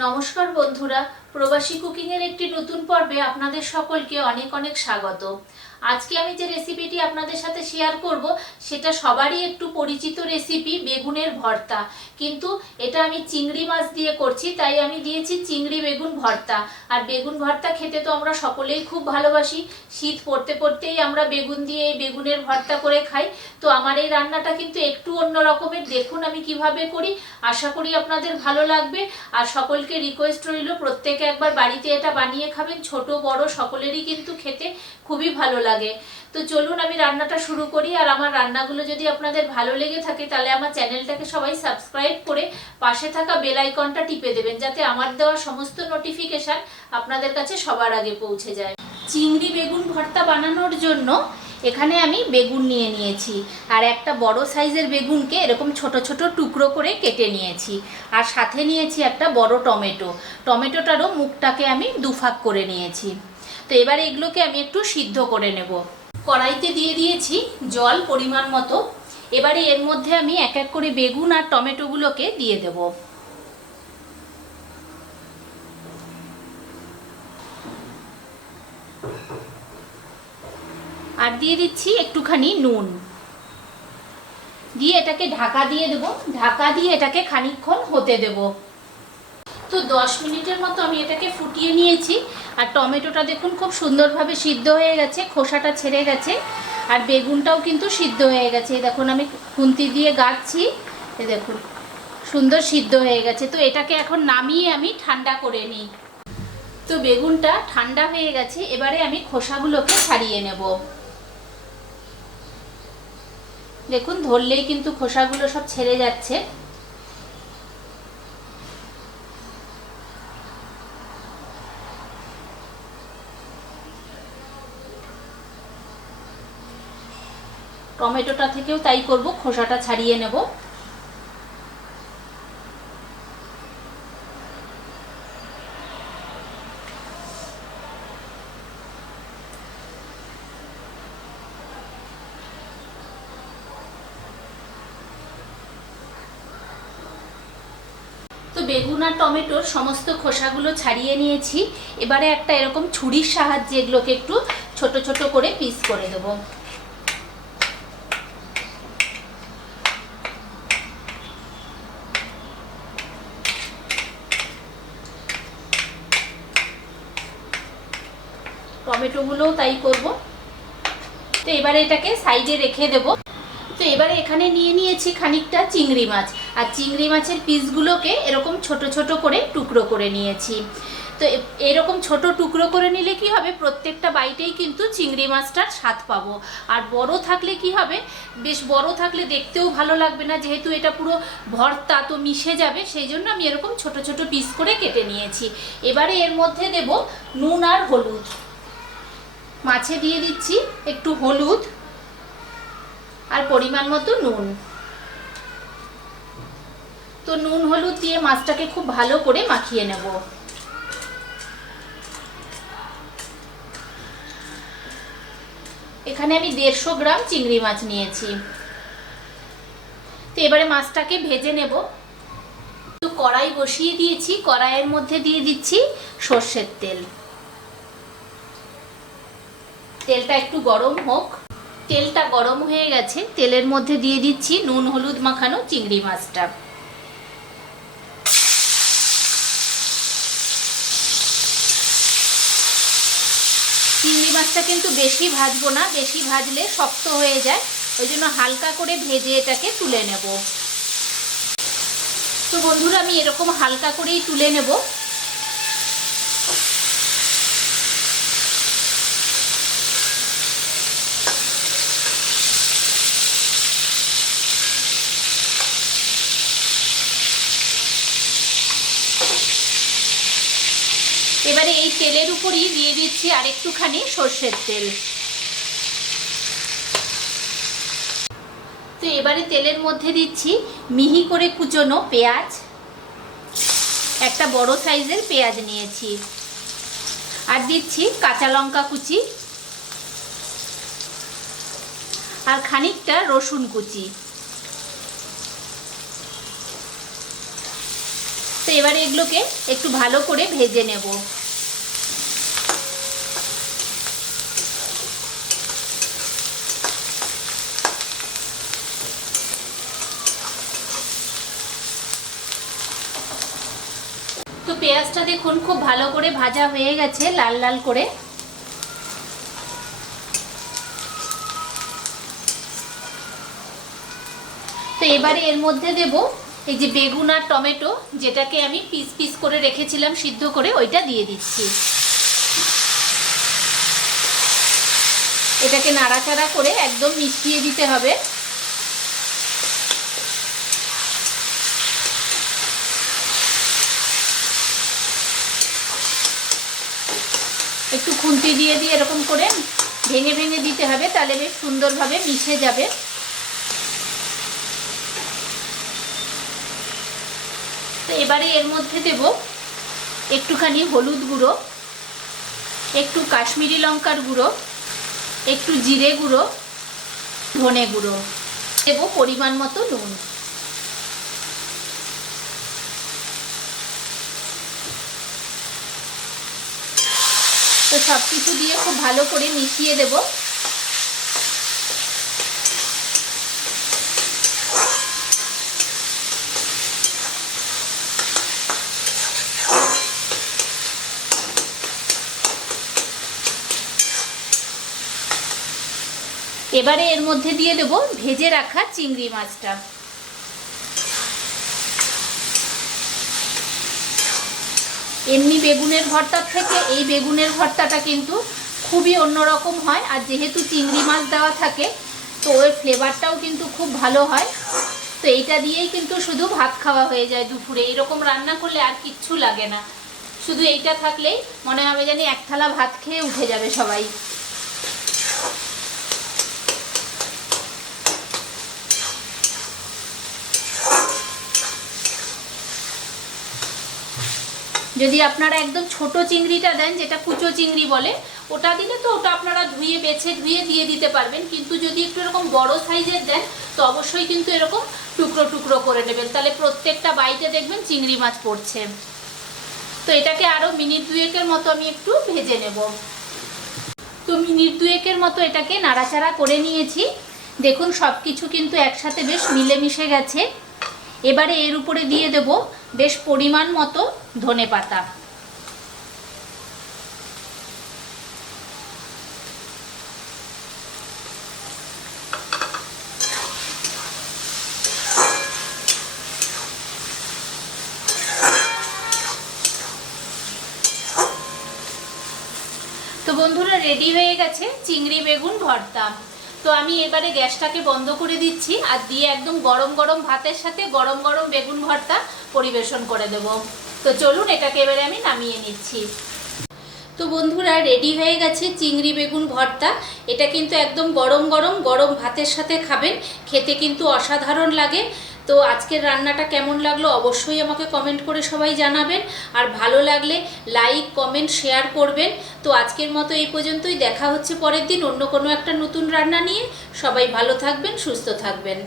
নমস্কার বন্ধুরা, প্রবাসী কুকিংয়ের একটি নতুন পর্বে আপনাদের সকলকে অনেক অনেক স্বাগত। আজকে আমি যে রেসিপিটি আপনাদের সাথে শেয়ার করব সেটা সবারই একটু পরিচিত রেসিপি, বেগুনের ভর্তা। কিন্তু এটা আমি চিংড়ি মাছ দিয়ে করছি, তাই আমি দিয়েছি চিংড়ি বেগুন ভর্তা। আর বেগুন ভর্তা খেতে তো আমরা সকলেই খুব ভালোবাসি। শীত পড়তে পড়তেই আমরা বেগুন দিয়ে এই বেগুনের ভর্তা করে খাই। তো আমার এই রান্নাটা কিন্তু একটু অন্য রকমের, দেখুন আমি কিভাবে করি। আশা করি আপনাদের ভালো লাগবে। আর সকলকে রিকোয়েস্ট রইল, প্রত্যেকে একবার বাড়িতে এটা বানিয়ে খাবেন। ছোট বড় সকলেরই কিন্তু খেতে খুবই ভালো লাগে। তো চলুন আমি রান্নাটা শুরু করি। আর আমার রান্নাগুলো যদি আপনাদের ভালো লেগে থাকে তাহলে আমার চ্যানেলটাকে সবাই সাবস্ক্রাইব করে পাশে থাকা বেল আইকনটা টিপে দেবেন, যাতে আমার দেওয়া সমস্ত নোটিফিকেশন আপনাদের কাছে সবার আগে পৌঁছে যায়। চিংড়ি বেগুন ভর্তা বানানোর জন্য এখানে আমি বেগুন নিয়ে নিয়েছি, আর একটা বড় সাইজের বেগুনকে এরকম ছোট ছোট টুকরো করে কেটে নিয়েছি। আর সাথে নিয়েছি একটা বড় টমেটো। টমেটোটারও মুখটাকে আমি দুফাক করে নিয়েছি। তো এবারে এগুলোকে আমি একটু সিদ্ধ করে নেব। কড়াইতে দিয়ে দিয়েছি জল পরিমাণ মতো। এবারে এর মধ্যে আমি এক এক করে বেগুন আর টমেটোগুলোকে দিয়ে দেব। আর দিয়ে দিচ্ছি একটুখানি নুন, দিয়ে এটাকে ঢাকা দিয়ে দেব। ঢাকা দিয়ে এটাকে খানিকক্ষণ হতে দেব। তো 10 মিনিটের মতো আমি এটাকে ফুটিয়ে নিয়েছি। আর টমেটোটা দেখুন খুব সুন্দরভাবে সিদ্ধ হয়ে গেছে, খোসাটা ছেড়ে গেছে। আর বেগুনটাও কিন্তু সিদ্ধ হয়ে গেছে। দেখুন আমি খুন্তি দিয়ে গাচ্ছি, এই দেখুন সুন্দর সিদ্ধ হয়ে গেছে। তো এটাকে এখন নামিয়ে আমি ঠান্ডা করে নিই। তো বেগুনটা ঠান্ডা হয়ে গেছে, এবারে আমি খোসাগুলোকে ছাড়িয়ে নেব। দেখুন ধরলেই কিন্তু খোসাগুলো সব ছেড়ে যাচ্ছে। টমেটোটা থেকেও তাই করব, খোসাটা ছাড়িয়ে নেব। তো বেগুন আর টমেটোর সমস্ত খোসাগুলো ছাড়িয়ে নিয়েছি। এবারে একটা এরকম ছুরির সাহায্যে এগুলোকে একটু ছোট ছোট করে পিস করে দেব। টমেটোগুলোও তাই করব। তো এবারে এটাকে সাইডে রেখে দেব। তো এবারে এখানে নিয়ে নিয়েছি খানিকটা চিংড়ি মাছ। আর চিংড়ি মাছের পিসগুলোকে এরকম ছোট ছোট করে টুকরো করে নিয়েছি। তো এরকম ছোট টুকরো করে নিলে কি হবে, প্রত্যেকটা বাইটেই কিন্তু চিংড়ি মাছটার স্বাদ পাবো। আর বড় থাকলে কি হবে, বেশ বড় থাকলে দেখতেও ভালো লাগবে না, যেহেতু এটা পুরো ভর্তা তো মিশে যাবে। সেই জন্য আমি এরকম ছোট ছোট পিস করে কেটে নিয়েছি। এবারে এর মধ্যে দেব নুন আর হলুদ। মাছে দিয়ে দিচ্ছি একটু হলুদ আর পরিমাণ মতো নুন। তো নুন হলুদ দিয়ে মাছটাকে খুব ভালো করে মাখিয়ে নেব। এখানে আমি 150 গ্রাম চিংড়ি মাছ নিয়েছি। তো এবারে মাছটাকে ভেজে নেব। তো কড়াই বসিয়ে দিয়েছি, কড়াইয়ের মধ্যে দিয়ে দিচ্ছি সর্ষের তেল। তেলটা একটু গরম হোক। তেলটা গরম হয়ে গেছে, তেলের মধ্যে দিয়ে দিচ্ছি নুন হলুদ মাখানো চিংড়ি মাছটা। চিংড়ি মাছটা কিন্তু বেশি ভাজবো না, বেশি ভাজলে শক্ত হয়ে যায়। ওই জন্য হালকা করে ভেজে এটাকে তুলে নেব। তো বন্ধুরা আমি এরকম হালকা করেই তুলে নেব। এবারে এই তেলের উপরই দিয়ে দিচ্ছি আরেকটুখানি সর্ষের তেল। তো এবারে তেলের মধ্যে দিচ্ছি মিহি করে কুচনো পেঁয়াজ। একটা বড় সাইজের পেঁয়াজ নিয়েছি। আর দিচ্ছি কাঁচা লঙ্কা কুচি আর খানিকটা রসুন কুচি। তো এবারে এগুলোকে একটু ভালো করে ভেজে নেব। তো পেঁয়াজটা দেখুন খুব ভালো করে ভাজা হয়ে গেছে লাল লাল করে। তো এবারে এর মধ্যে দেব এই যে বেগুন আর টমেটো, যেটাকে আমি পিস পিস করে রেখেছিলাম সিদ্ধ করে, ওইটা দিয়ে দিচ্ছি। এটাকে নাড়াচাড়া করে একদম মিশিয়ে দিতে হবে। একটু খুন্তি দিয়ে দিয়ে এরকম করে ভেঙে ভেঙে দিতে হবে, তাহলে বেশ সুন্দরভাবে মিশে যাবে। তো এবারে এর মধ্যে দেব একটুখানি হলুদ গুঁড়ো, একটু কাশ্মীরি লঙ্কার গুঁড়ো, একটু জিরে গুঁড়ো, ধনে গুঁড়ো, দেব পরিমাণ মতো নুন। তো সব কিছু দিয়ে খুব ভালো করে মিশিয়ে দেব। এবারে এর মধ্যে দিয়ে দেব ভেজে রাখা চিংড়ি মাছটা। এমনি বেগুনের ভর্তার থেকে এই বেগুনের ভর্তাটা কিন্তু খুবই অন্যরকম হয়, আর যেহেতু চিংড়ি মাছ দেওয়া থাকে তো ওর ফ্লেভারটাও কিন্তু খুব ভালো হয়। তো এইটা দিয়েই কিন্তু শুধু ভাত খাওয়া হয়ে যায় দুপুরে। এরকম রান্না করলে আর কিচ্ছু লাগে না, শুধু এইটা থাকলেই মনে হবে জানি এক থালা ভাত খেয়ে উঠে যাবে সবাই। যদি আপনারা একদম ছোট চিংড়িটা দেন, যেটা কুচো চিংড়ি বলে, ওটা দিলে তো ওটা আপনারা ধুয়ে বেছে ধুয়ে দিয়ে দিতে পারবেন। কিন্তু যদি একটু এরকম বড় সাইজের দেন তো অবশ্যই কিন্তু এরকম টুকরো টুকরো করে নেবেন, তাহলে প্রত্যেকটা বাইটে দেখবেন চিংড়ি মাছ পড়ছে। তো এটাকে আরও মিনিট দুয়েকের মতো আমি একটু ভেজে নেব। তো মিনিট দুয়েকের মতো এটাকে নাড়াচাড়া করে নিয়েছি। দেখুন সব কিছু কিন্তু একসাথে বেশ মিলেমিশে গেছে। এবারে এর উপরে দিয়ে দেব বেশ পরিমাণ মতো ধনেপাতা। তো বন্ধুরা, রেডি হয়ে গেছে চিংড়ি বেগুন ভর্তা। তো আমি এবারে গ্যাসটাকে বন্ধ করে দিচ্ছি, আর দিয়ে একদম গরম গরম ভাতের সাথে গরম গরম বেগুন ভর্তা পরিবেশন করে দেব। তো চলুন এটাকে এবারে আমি নামিয়ে নিচ্ছি। তো বন্ধুরা, রেডি হয়ে গেছে চিংড়ি বেগুন ভর্তা। এটা কিন্তু একদম গরম গরম গরম ভাতের সাথে খাবেন, খেতে কিন্তু অসাধারণ লাগে। তো আজকের রান্নাটা কেমন লাগলো অবশ্যই আমাকে কমেন্ট করে সবাই জানাবেন, আর ভালো লাগলে লাইক কমেন্ট শেয়ার করবেন। তো আজকের মতো এই পর্যন্তই, দেখা হচ্ছে পরের দিন অন্য কোনো একটা নতুন রান্না নিয়ে। সবাই ভালো থাকবেন, সুস্থ থাকবেন।